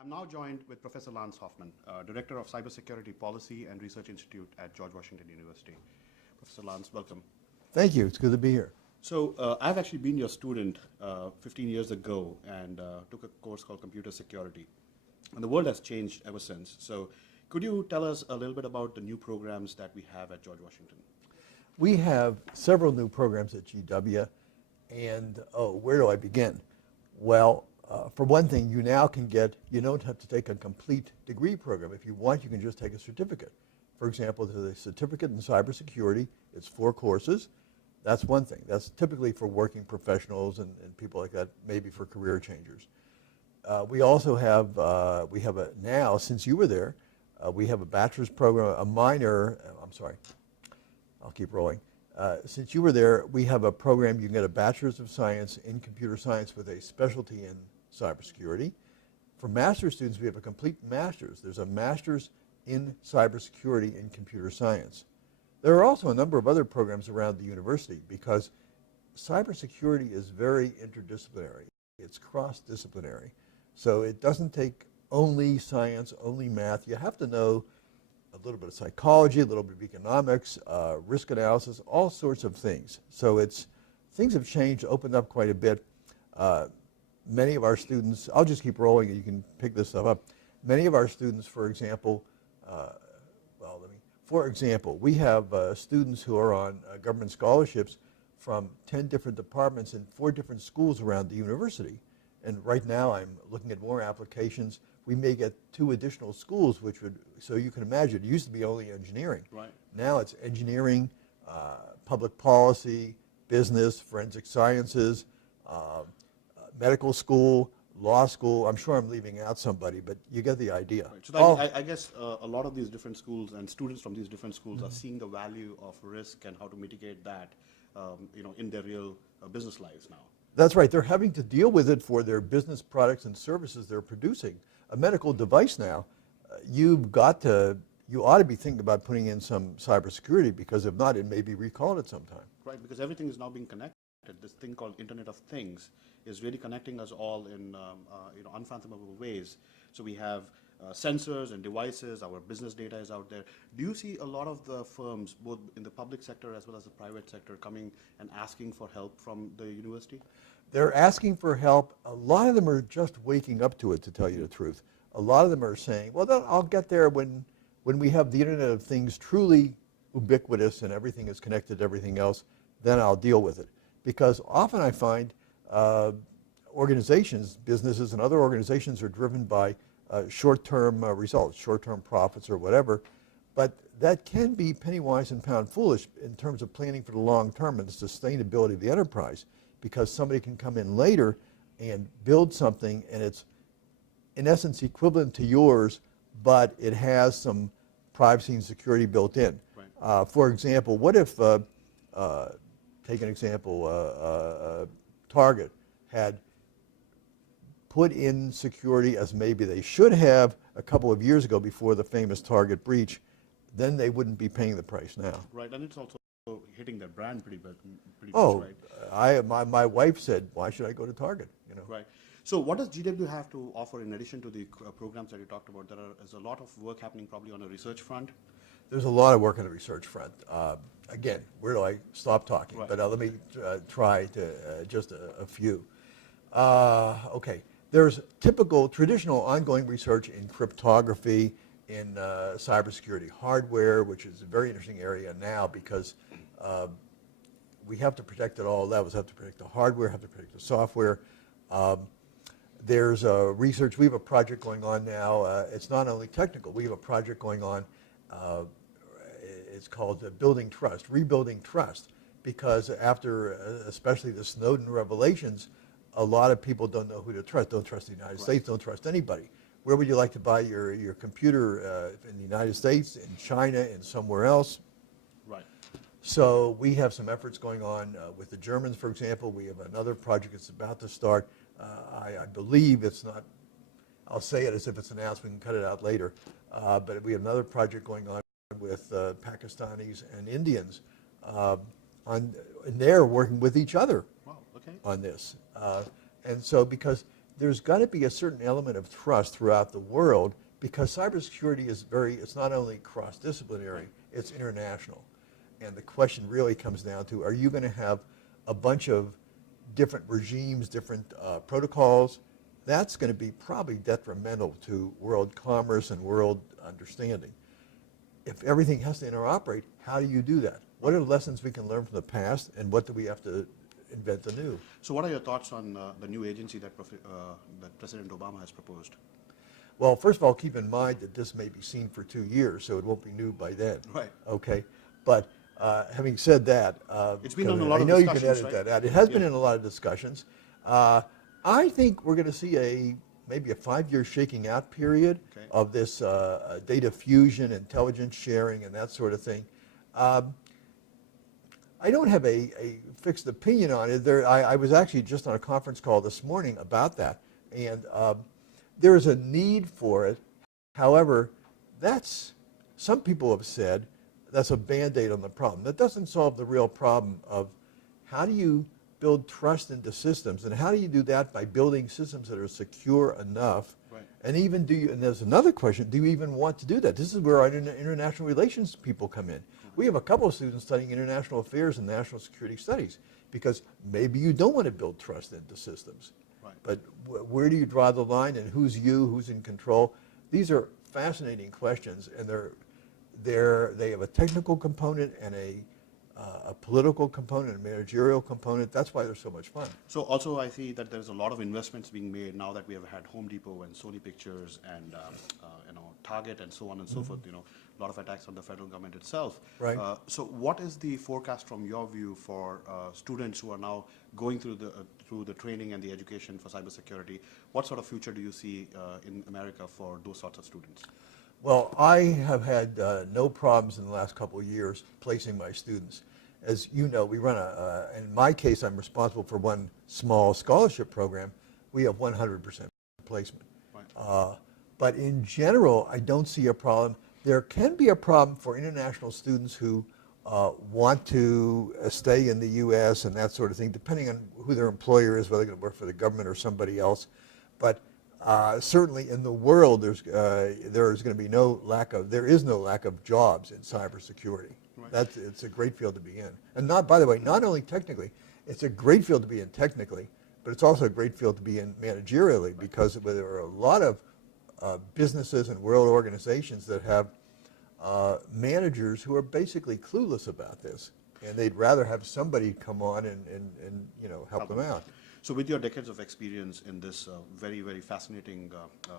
I'm now joined with Professor Lance Hoffman, Director of Cybersecurity Policy and Research Institute at George Washington University. Professor Lance, welcome. Thank you. It's good to be here. So I've actually been your student 15 years ago and took a course called Computer Security. And the world has changed ever since. So could you tell us a little bit about the new programs that we have at George Washington? We have several new programs at GW, and where do I begin? Well, for one thing, you now can you don't have to take a complete degree program. If you want, you can just take a certificate. For example, there's a certificate in cybersecurity. It's 4 courses. That's one thing. That's typically for working professionals and people like that, maybe for career changers. We also have, now, since you were there, we have a bachelor's program, a minor, I'll keep rolling. Since you were there, we have a program, you can get a bachelor's of science in computer science with a specialty in cybersecurity. For master's students, we have a complete master's. There's a master's in cybersecurity in computer science. There are also a number of other programs around the university because cybersecurity is very interdisciplinary. It's cross-disciplinary. So it doesn't take only science, only math. You have to know a little bit of psychology, a little bit of economics, risk analysis, all sorts of things. So things have changed, opened up quite a bit. Many of our students, I'll just keep rolling and you can pick this stuff up. Many of our students, for example, we have students who are on government scholarships from 10 different departments in 4 different schools around the university. And right now I'm looking at more applications. We may get 2 additional schools, which would, so you can imagine, it used to be only engineering. Right. Now it's engineering, public policy, business, forensic sciences, medical school, law school. I'm sure I'm leaving out somebody, but you get the idea. Right. So I guess a lot of these different schools and students from these different schools are seeing the value of risk and how to mitigate that in their real business lives now. That's right. They're having to deal with it for their business products and services they're producing. A medical device now, you ought to be thinking about putting in some cybersecurity because if not, it may be recalled at some time. Right, because everything is now being connected. This thing called Internet of Things is really connecting us all in unfathomable ways. So we have sensors and devices, our business data is out there. Do you see a lot of the firms, both in the public sector as well as the private sector, coming and asking for help from the university? They're asking for help. A lot of them are just waking up to it, to tell you the truth. A lot of them are saying, well, then I'll get there when we have the Internet of Things truly ubiquitous and everything is connected to everything else, then I'll deal with it. Because often I find organizations, businesses and other organizations are driven by short-term results, short-term profits or whatever, but that can be penny-wise and pound-foolish in terms of planning for the long term and the sustainability of the enterprise, because somebody can come in later and build something and it's in essence equivalent to yours, but it has some privacy and security built in. Right. For example, what if, take an example, Target had put in security as maybe they should have a couple of years ago before the famous Target breach, then they wouldn't be paying the price now. Right, and it's also hitting their brand pretty much, right? My wife said, why should I go to Target? Right. So what does GW have to offer in addition to the programs that you talked about? There's a lot of work happening probably on a research front. There's a lot of work on the research front. Again, where do I stop talking? Right. But let me try to just a few. Okay, there's typical, traditional ongoing research in cryptography, in cybersecurity hardware, which is a very interesting area now because we have to protect at all levels. Have to protect the hardware, have to protect the software. There's research, we have a project going on now. It's not only technical, we have a project going on. It's called Building Trust, Rebuilding Trust, because after especially the Snowden revelations, a lot of people don't know who to trust, don't trust the United States, don't trust anybody. Where would you like to buy your computer in the United States, in China, and somewhere else? Right. So we have some efforts going on with the Germans, for example. We have another project that's about to start. I believe it's not, I'll say it as if it's announced, we can cut it out later. But we have another project going on with Pakistanis and Indians, and they're working with each other Wow, okay. on this. And so because there's got to be a certain element of trust throughout the world because cybersecurity is it's not only cross-disciplinary, it's international. And the question really comes down to, are you going to have a bunch of different regimes, different protocols? That's going to be probably detrimental to world commerce and world understanding. If everything has to interoperate, how do you do that? What are the lessons we can learn from the past, and what do we have to invent anew? So what are your thoughts on the new agency that President Obama has proposed? Well, first of all, keep in mind that this may be seen for 2 years, so it won't be new by then. Right. Okay. But having said that, it's been on a lot I of know you discussions, can edit right? that out. It has been in a lot of discussions. I think we're going to see maybe a 5-year shaking out period of this data fusion, intelligence sharing, and that sort of thing. I don't have a fixed opinion on it. I was actually just on a conference call this morning about that, and there is a need for it. However, some people have said that's a Band-Aid on the problem. That doesn't solve the real problem of how do you build trust into systems, and how do you do that by building systems that are secure enough? Right. And even and there's another question, do you even want to do that? This is where our international relations people come in. We have a couple of students studying international affairs and national security studies because maybe you don't want to build trust into systems. Right. But where do you draw the line, and who's who's in control? These are fascinating questions, and they have a technical component and a political component, a managerial component. That's why they're so much fun. So also I see that there's a lot of investments being made now that we have had Home Depot and Sony Pictures and Target and so on and so forth. A lot of attacks on the federal government itself. Right. So what is the forecast from your view for students who are now going through the training and the education for cybersecurity? What sort of future do you see in America for those sorts of students? Well, I have had no problems in the last couple of years placing my students. As you know, we run in my case, I'm responsible for one small scholarship program. We have 100% placement. Right. But in general, I don't see a problem. There can be a problem for international students who want to stay in the U.S. and that sort of thing, depending on who their employer is, whether they're going to work for the government or somebody else. But certainly in the world, there is no lack of jobs in cybersecurity. Right. It's a great field to be in. And by the way, not only technically, it's a great field to be in technically, but it's also a great field to be in managerially, because there are a lot of businesses and world organizations that have managers who are basically clueless about this, and they'd rather have somebody come on and help them out. So with your decades of experience in this very, very fascinating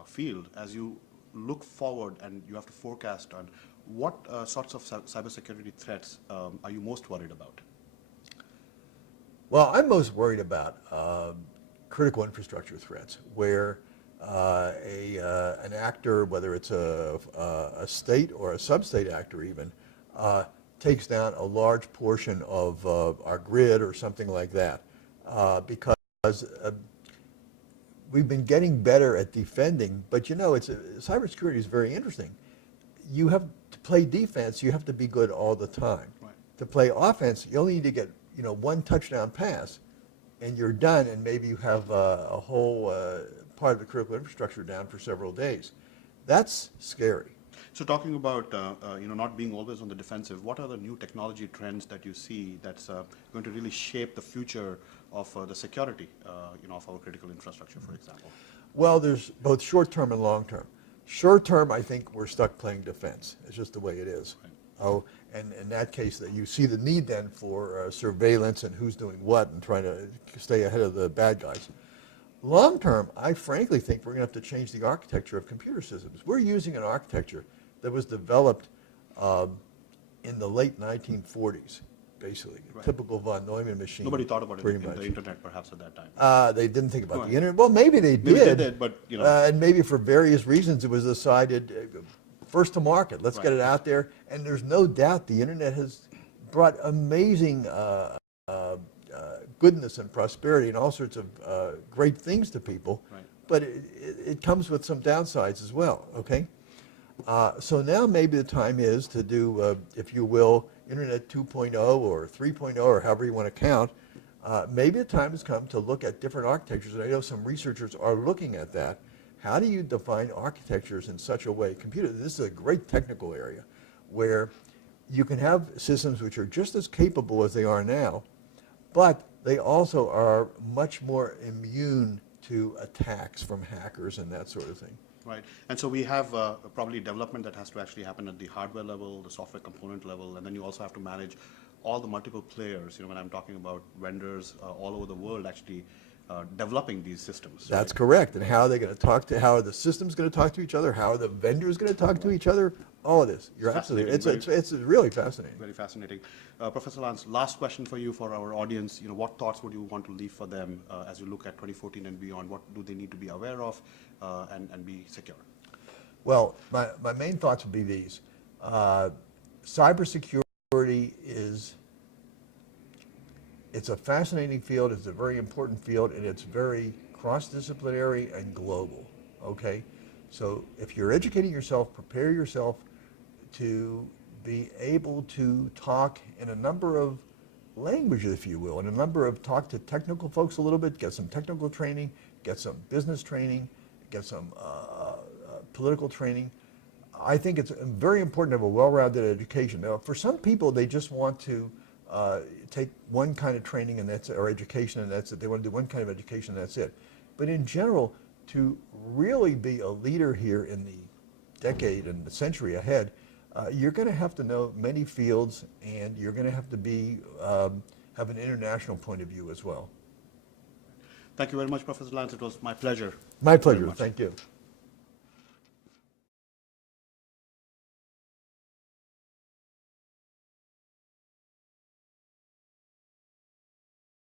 field, as you look forward and you have to forecast on what sorts of cybersecurity threats are you most worried about? Well, I'm most worried about critical infrastructure threats, where an actor, whether it's a state or a sub-state actor even, takes down a large portion of our grid or something like that, because we've been getting better at defending, but cybersecurity is very interesting. You have to play defense, you have to be good all the time. Right. To play offense, you only need to get one touchdown pass, and you're done, and maybe you have a whole part of the critical infrastructure down for several days. That's scary. So talking about not being always on the defensive, what are the new technology trends that you see that's going to really shape the future of the security of our critical infrastructure, for example? Well, there's both short-term and long-term. Short-term, I think we're stuck playing defense. It's just the way it is. Right. Oh, and in that case, that you see the need then for surveillance and who's doing what and trying to stay ahead of the bad guys. Long-term, I frankly think we're going to have to change the architecture of computer systems. We're using an architecture that was developed in the late 1940s, basically. Right. Typical von Neumann machine. Nobody thought about it in the internet perhaps at that time. They didn't think about the internet. Well, maybe they did. Maybe they did, but and maybe for various reasons it was decided first to market. Let's get it out there. And there's no doubt the internet has brought amazing goodness and prosperity and all sorts of great things to people. Right. But it comes with some downsides as well. Okay. So now maybe the time is to do, if you will, Internet 2.0 or 3.0 or however you want to count, maybe the time has come to look at different architectures, and I know some researchers are looking at that. How do you define architectures in such a way? This is a great technical area where you can have systems which are just as capable as they are now, but they also are much more immune to attacks from hackers and that sort of thing. Right, and so we have probably development that has to actually happen at the hardware level, the software component level, and then you also have to manage all the multiple players, when I'm talking about vendors all over the world actually developing these systems. That's right? correct. And how are they going to talk to, how are the systems going to talk to each other? How are the vendors going to talk to each other? All of this. You're absolutely, it's really fascinating. Very fascinating. Professor Lance, last question for you, for our audience. What thoughts would you want to leave for them as you look at 2014 and beyond? What do they need to be aware of and be secure? Well, my main thoughts would be these. Cybersecurity it's a fascinating field, it's a very important field, and it's very cross-disciplinary and global, okay? So if you're educating yourself, prepare yourself to be able to talk in a number of languages, if you will, and talk to technical folks a little bit, get some technical training, get some business training, get some political training. I think it's very important to have a well-rounded education. Now, for some people, they just want to take one kind of training and that's it, or education and that's it. They want to do one kind of education and that's it. But in general, to really be a leader here in the decade and the century ahead, you're going to have to know many fields, and you're going to have to have an international point of view as well. Thank you very much, Professor Lance. It was my pleasure. My pleasure. Thank you.